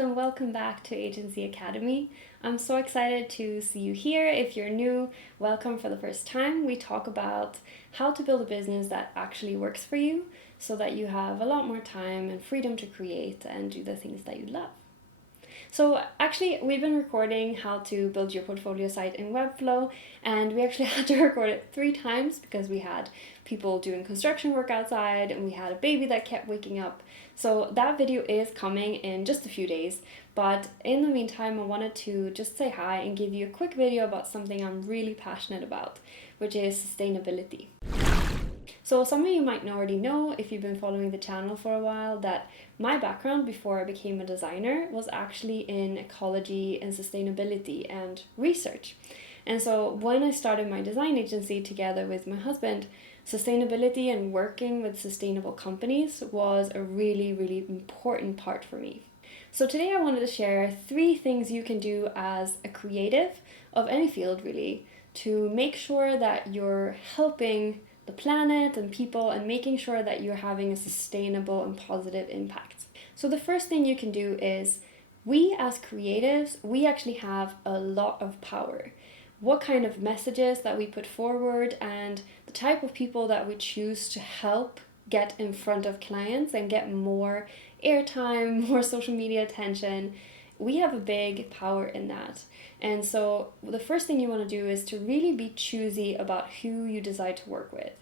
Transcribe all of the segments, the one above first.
and welcome back to Agency Academy. I'm so excited to see you here. If you're new, welcome for the first time. We talk about how to build a business that actually works for you so that you have a lot more time and freedom to create and do the things that you love. So actually, we've been recording how to build your portfolio site in Webflow, and we actually had to record it 3 times because we had people doing construction work outside and we had a baby that kept waking up. So that video is coming in just a few days, but in the meantime, I wanted to just say hi and give you a quick video about something I'm really passionate about, which is sustainability. So some of you might already know, if you've been following the channel for a while, that my background before I became a designer was actually in ecology and sustainability and research. And so when I started my design agency together with my husband, sustainability and working with sustainable companies was a really, really important part for me. So today I wanted to share 3 things you can do as a creative of any field really to make sure that you're helping the planet and people and making sure that you're having a sustainable and positive impact. So the first thing you can do is, we as creatives, we actually have a lot of power. What kind of messages that we put forward and the type of people that we choose to help get in front of clients and get more airtime, more social media attention, we have a big power in that. And so the first thing you want to do is to really be choosy about who you decide to work with.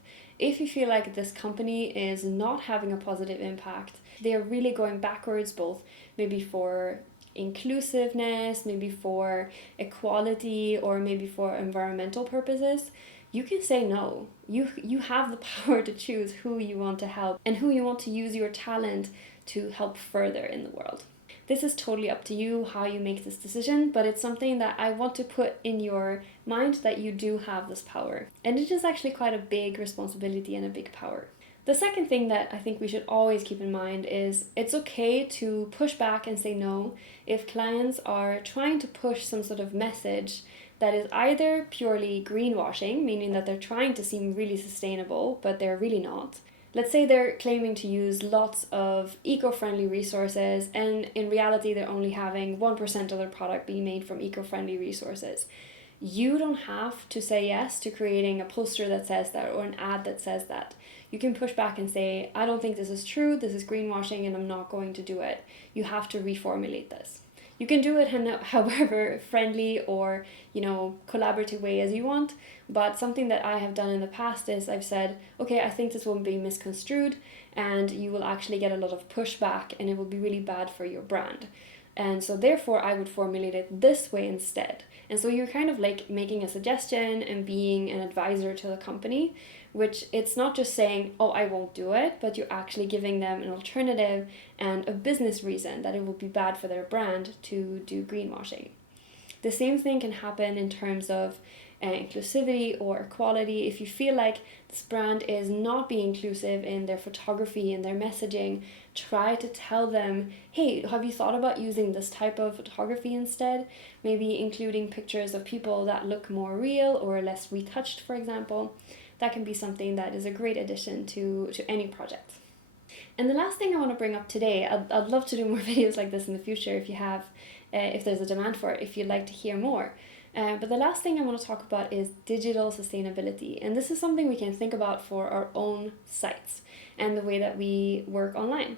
If you feel like this company is not having a positive impact, they're really going backwards, both maybe for inclusiveness, maybe for equality, or maybe for environmental purposes, you can say no. You have the power to choose who you want to help and who you want to use your talent to help further in the world. This is totally up to you how you make this decision, but it's something that I want to put in your mind, that you do have this power. And it is actually quite a big responsibility and a big power. The second thing that I think we should always keep in mind is it's okay to push back and say no if clients are trying to push some sort of message that is either purely greenwashing, meaning that they're trying to seem really sustainable, but they're really not. Let's say they're claiming to use lots of eco-friendly resources, and in reality they're only having 1% of their product being made from eco-friendly resources. You don't have to say yes to creating a poster that says that or an ad that says that. You can push back and say, I don't think this is true, this is greenwashing and I'm not going to do it. You have to reformulate this. You can do it in however friendly or, collaborative way as you want, but something that I have done in the past is I've said, okay, I think this will be misconstrued and you will actually get a lot of pushback and it will be really bad for your brand. And so therefore I would formulate it this way instead. And so you're kind of like making a suggestion and being an advisor to the company, which it's not just saying, oh, I won't do it, but you're actually giving them an alternative and a business reason that it will be bad for their brand to do greenwashing. The same thing can happen in terms of inclusivity or equality. If you feel like this brand is not being inclusive in their photography and their messaging, try to tell them, hey, have you thought about using this type of photography instead? Maybe including pictures of people that look more real or less retouched, for example. That can be something that is a great addition to any project. And the last thing I want to bring up today, I'd love to do more videos like this in the future if there's a demand for it, if you'd like to hear more. But the last thing I want to talk about is digital sustainability. And this is something we can think about for our own sites and the way that we work online.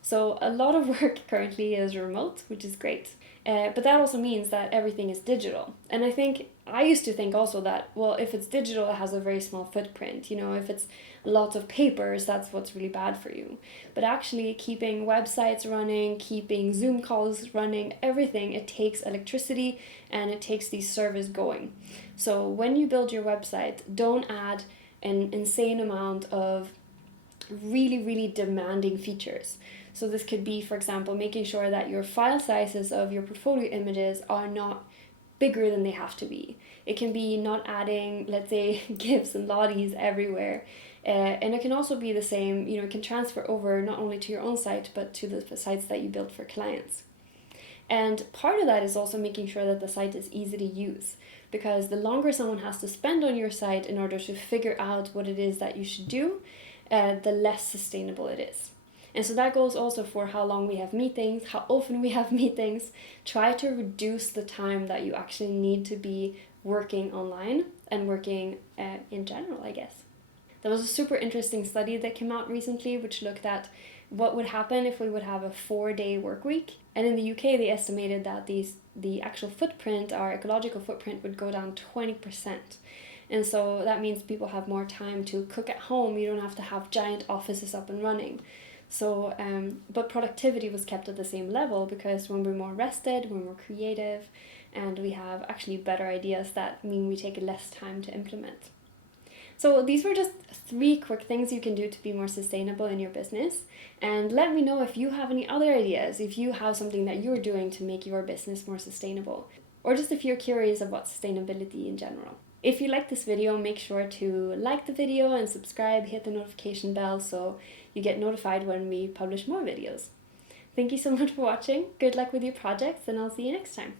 So a lot of work currently is remote, which is great. But that also means that everything is digital. And I used to think also that, well, if it's digital, it has a very small footprint. If it's lots of papers, that's what's really bad for you. But actually keeping websites running, keeping Zoom calls running, everything, it takes electricity and it takes these servers going. So when you build your website, don't add an insane amount of really, really demanding features. So this could be, for example, making sure that your file sizes of your portfolio images are not bigger than they have to be. It can be not adding, let's say, GIFs and lotties everywhere. And it can also be the same, it can transfer over not only to your own site, but to the sites that you build for clients. And part of that is also making sure that the site is easy to use, because the longer someone has to spend on your site in order to figure out what it is that you should do, the less sustainable it is. And so that goes also for how long we have meetings, how often we have meetings. Try to reduce the time that you actually need to be working online and working in general, I guess. There was a super interesting study that came out recently which looked at what would happen if we would have a 4-day work week. And in the UK, they estimated that the actual footprint, our ecological footprint, would go down 20%. And so that means people have more time to cook at home. You don't have to have giant offices up and running. So, but productivity was kept at the same level because when we're more rested, we're more creative, and we have actually better ideas that mean we take less time to implement. So these were just 3 quick things you can do to be more sustainable in your business. And let me know if you have any other ideas, if you have something that you're doing to make your business more sustainable, or just if you're curious about sustainability in general. If you like this video, make sure to like the video and subscribe, hit the notification bell so you get notified when we publish more videos. Thank you so much for watching. Good luck with your projects, and I'll see you next time.